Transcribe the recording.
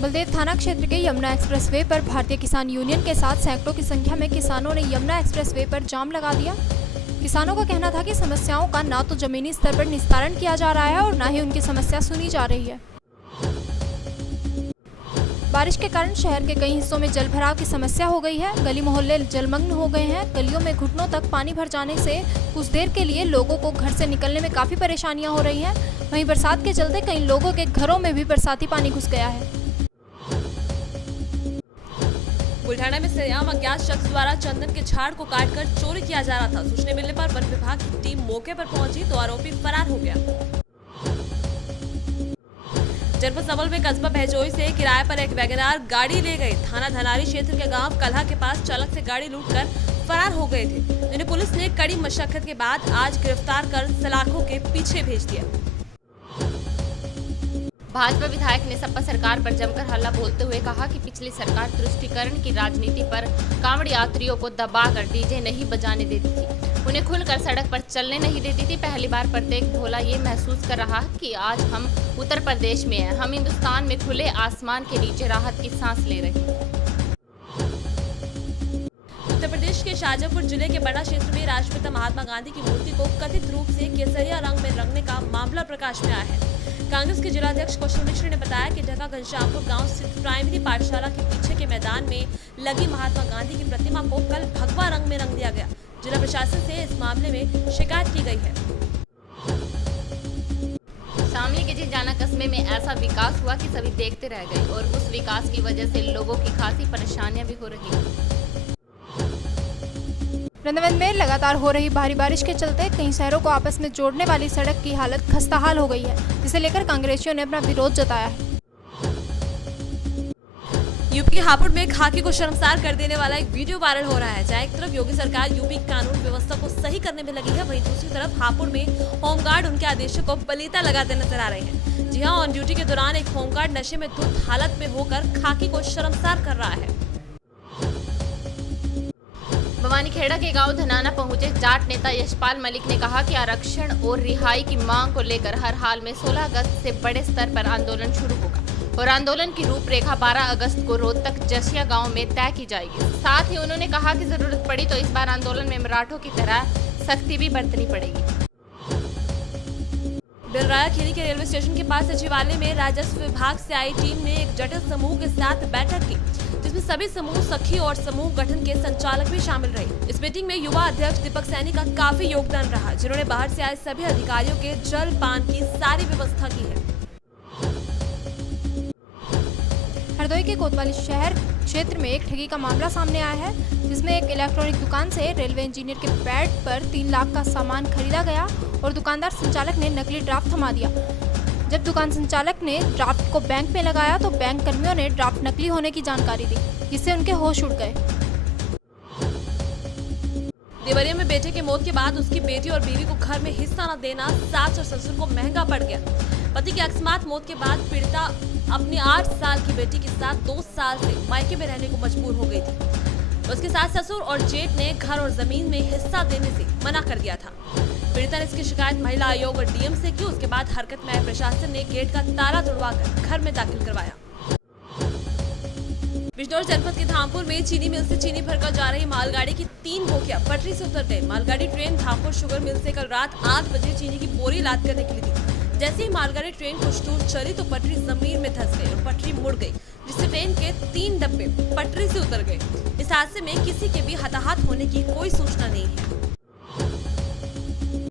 बलदेव थाना क्षेत्र के यमुना एक्सप्रेसवे पर भारतीय किसान यूनियन के साथ सैकड़ों की संख्या में किसानों ने यमुना एक्सप्रेसवे पर जाम लगा दिया। किसानों का कहना था कि समस्याओं का ना तो जमीनी स्तर पर निस्तारण किया जा रहा है और ना ही उनकी समस्या सुनी जा रही है। बारिश के कारण शहर के कई हिस्सों में जल भराव की समस्या हो गई है। गली मोहल्ले जलमग्न हो गए हैं। गलियों में घुटनों तक पानी भर जाने से कुछ देर के लिए लोगों को घर से निकलने में काफी परेशानियां हो रही हैं। वहीं बरसात के चलते कई लोगों के घरों में भी बरसाती पानी घुस गया है। बुल्ढाना में सरेआम अज्ञात शख्स द्वारा चंदन के झाड़ को काटकर चोरी किया जा रहा था। सूचना मिलने पर वन विभाग की टीम मौके पर पहुंची तो आरोपी फरार हो गया। जनपद सबल में कस्बा बहजोई से किराए पर एक वैगनआर गाड़ी ले गई। थाना धनारी क्षेत्र के गांव कल्हा के पास चालक से गाड़ी लूटकर फरार हो गए थे। इन्हें पुलिस ने कड़ी मशक्कत के बाद आज गिरफ्तार कर सलाखों के पीछे भेज दिया। भाजपा विधायक ने सपा सरकार पर जमकर हल्ला बोलते हुए कहा कि पिछली सरकार तुष्टीकरण की राजनीति पर कांवड़ यात्रियों को दबाकर डीजे नहीं बजाने देती थी, उन्हें खुलकर सड़क पर चलने नहीं देती थी। पहली बार प्रत्येक भोला ये महसूस कर रहा कि आज हम उत्तर प्रदेश में हैं, हम हिंदुस्तान में खुले आसमान के नीचे राहत की सांस ले रहे हैं। उत्तर प्रदेश के शाहजहांपुर जिले के बड़ा क्षेत्र में राष्ट्रपिता महात्मा गांधी की मूर्ति को कथित रूप से केसरिया रंग में रंगने का मामला प्रकाश में आया है। कांग्रेस के जिलाध्यक्ष कौशल मिश्र ने बताया कि ढका घनश्यामपुर गांव स्थित प्राइमरी पाठशाला के पीछे के मैदान में लगी महात्मा गांधी की प्रतिमा को कल भगवा रंग में रंग दिया गया। जिला प्रशासन से इस मामले में शिकायत की गई है। शामली के जिंजाना कस्बे में ऐसा विकास हुआ कि सभी देखते रह गए और उस विकास की वजह से लोगों की खासी परेशानियां भी हो रही हैं। वृंदावन में लगातार हो रही भारी बारिश के चलते कई शहरों को आपस में जोड़ने वाली सड़क की हालत खस्ताहाल हो गई है, जिसे लेकर कांग्रेसियों ने अपना विरोध जताया है। यूपी के हापुड़ में खाकी को शर्मसार कर देने वाला एक वीडियो वायरल हो रहा है, जहां एक तरफ योगी सरकार यूपी कानून व्यवस्था को सही करने में लगी है, वहीं दूसरी तरफ हापुड़ में होमगार्ड उनके आदेशों को बलीता लगाते नजर आ रहे हैं। जी हां, ऑन ड्यूटी के दौरान एक होमगार्ड नशे में धुत हालत में होकर खाकी को शर्मसार कर रहा है। भवानीखेड़ा के गांव धनाना पहुंचे जाट नेता यशपाल मलिक ने कहा कि आरक्षण और रिहाई की मांग को लेकर हर हाल में 16 अगस्त से बड़े स्तर पर आंदोलन शुरू होगा और आंदोलन की रूपरेखा 12 अगस्त को रोहतक जसिया गांव में तय की जाएगी। साथ ही उन्होंने कहा कि जरूरत पड़ी तो इस बार आंदोलन में मराठों की तरह सख्ती भी बरतनी पड़ेगी। बिलराया खीरी के रेलवे स्टेशन के पास सचिवालय में राजस्व विभाग से आई टीम ने एक जटिल समूह के साथ बैठक की, जिसमें सभी समूह सखी और समूह गठन के संचालक भी शामिल रहे। इस मीटिंग में युवा अध्यक्ष दीपक सैनी का काफी योगदान रहा, जिन्होंने बाहर से आए सभी अधिकारियों के जल पान की सारी व्यवस्था की है। हरदोई के कोतवाली शहर क्षेत्र में एक ठगी का मामला सामने आया है, जिसमें एक इलेक्ट्रॉनिक दुकान से रेलवे इंजीनियर के पैड पर 3 लाख का सामान खरीदा गया और दुकानदार संचालक ने नकली ड्राफ्ट थमा दिया। जब दुकान संचालक ने ड्राफ्ट को बैंक में लगाया तो बैंक कर्मियों ने ड्राफ्ट नकली होने की जानकारी दी, जिससे उनके होश उड़ गए। देवरिया में बेटे की मौत के बाद उसकी बेटी और बीवी को घर में हिस्सा न देना सास और ससुर को महंगा पड़ गया। पति की अकस्मात मौत के बाद पीड़िता अपनी 8 साल की बेटी के साथ 2 साल से मायके में रहने को मजबूर हो गई थी। उसके सास ससुर और जेठ ने घर और जमीन में हिस्सा देने से मना कर दिया था। पीड़िता ने इसकी शिकायत महिला आयोग और डीएम से की। उसके बाद हरकत में आए प्रशासन ने गेट का ताला तोड़वाकर घर में दाखिल करवाया। बिजनौर जनपद के धामपुर में चीनी मिल से चीनी भरकर जा रही मालगाड़ी की 3 बोगियां पटरी से उतर गई। मालगाड़ी ट्रेन धामपुर शुगर मिल से कल रात 8 बजे चीनी की बोरी लाद कर निकली थी। जैसे ही मालगाड़ी ट्रेन कुछ दूर चली तो पटरी जमीन में धंस गई और पटरी मुड़ गई, जिससे ट्रेन के 3 डब्बे पटरी से उतर गए। इस हादसे में किसी के भी हताहत होने की कोई सूचना नहीं है।